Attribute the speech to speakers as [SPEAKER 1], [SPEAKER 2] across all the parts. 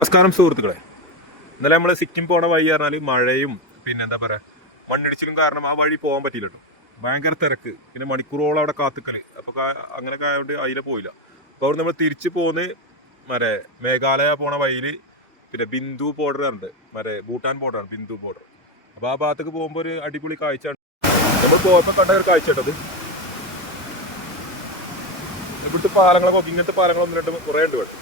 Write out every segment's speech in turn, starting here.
[SPEAKER 1] നമസ്കാരം സുഹൃത്തുക്കളെ. ഇന്നലെ നമ്മൾ സിക്കിം പോണ വഴി പറഞ്ഞാൽ മഴയും പിന്നെ എന്താ പറയുക മണ്ണിടിച്ചിലും കാരണം ആ വഴി പോകാൻ പറ്റിയില്ല കേട്ടോ ഭയങ്കര തിരക്ക് പിന്നെ മണിക്കൂറോളം അവിടെ കാത്തുക്കൽ. അപ്പൊ അങ്ങനെ ആയതുകൊണ്ട് അതിലെ പോയില്ല. അപ്പോൾ അവിടെ നമ്മൾ തിരിച്ചു പോന്ന് മറ്റേ മേഘാലയ പോണ വഴിയിൽ പിന്നെ ബിന്ദു ബോർഡർ ഉണ്ട് മറ്റേ ഭൂട്ടാൻ ബോർഡറാണ് ബിന്ദു ബോർഡർ അപ്പോൾ ആ ഭാഗത്തേക്ക് പോകുമ്പോൾ ഒരു അടിപൊളി കാഴ്ച നമ്മൾ പോയപ്പോൾ കണ്ട ഒരു കാഴ്ച കേട്ടത് ഇവിടുത്തെ പാലങ്ങളൊക്കെ ഇങ്ങനത്തെ പാലങ്ങളൊന്നും രണ്ടും കുറേ ഉണ്ട് ഇവിടെ.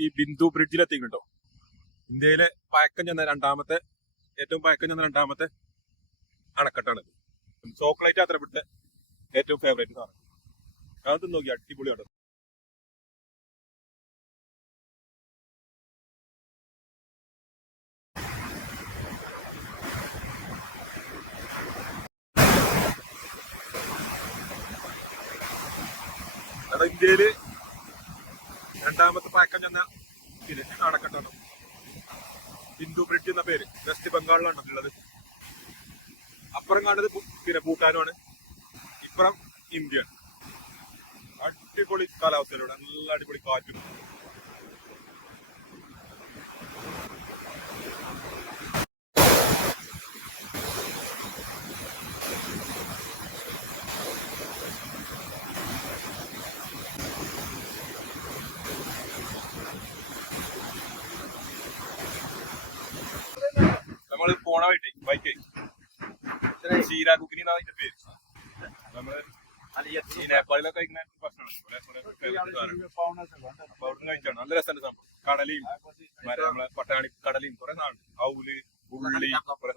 [SPEAKER 1] ഈ ബിന്ദു ബ്രിഡ്ജിൽ എത്തിക്കുന്നുണ്ടോ ഇന്ത്യയിലെ പഴക്കം ചെന്ന രണ്ടാമത്തെ ഏറ്റവും പഴക്കം ചെന്ന രണ്ടാമത്തെ അണക്കെട്ടാണ് ചോക്ലേറ്റ് അത്ര ഇവിടുത്തെ ഏറ്റവും ഫേവറേറ്റ് സാധനം. അത് നോക്കി അടിപൊളിയാണ് കാരണം ഇന്ത്യയിൽ രണ്ടാമത്തെ പഴക്കം ചെന്ന ഇത് അണക്കെട്ടാണ് ഹിന്ദു ബ്രിഡ്ജ് എന്ന പേര് വെസ്റ്റ് ബംഗാളിലാണ് ഉള്ളത്. അപ്പുറം കാണുന്നത് പിന്നെ ഭൂട്ടാനുമാണ് ഇപ്പുറം ഇന്ത്യയാണ്. അടിപൊളി കാലാവസ്ഥയിലൂടെ നല്ല അടിപൊളി കാറ്റും നമ്മൾ പോണ വൈകിട്ട് ബൈക്ക് ചീര കുക്കിനി എന്നാ അതിന്റെ പേര്. നമ്മൾ ഈ നേപ്പാളിലൊക്കെ കഴിക്കുന്ന ഭക്ഷണമാണ്. അപ്പൊ അവിടുന്ന് കഴിച്ചാണ്. നല്ല രസമുണ്ട് സംഭവം. കടലയും നമ്മളെ പട്ടാണി കടലയും കുറെ നാളുണ്ട് ഔൽ ഉള്ളി കുറെ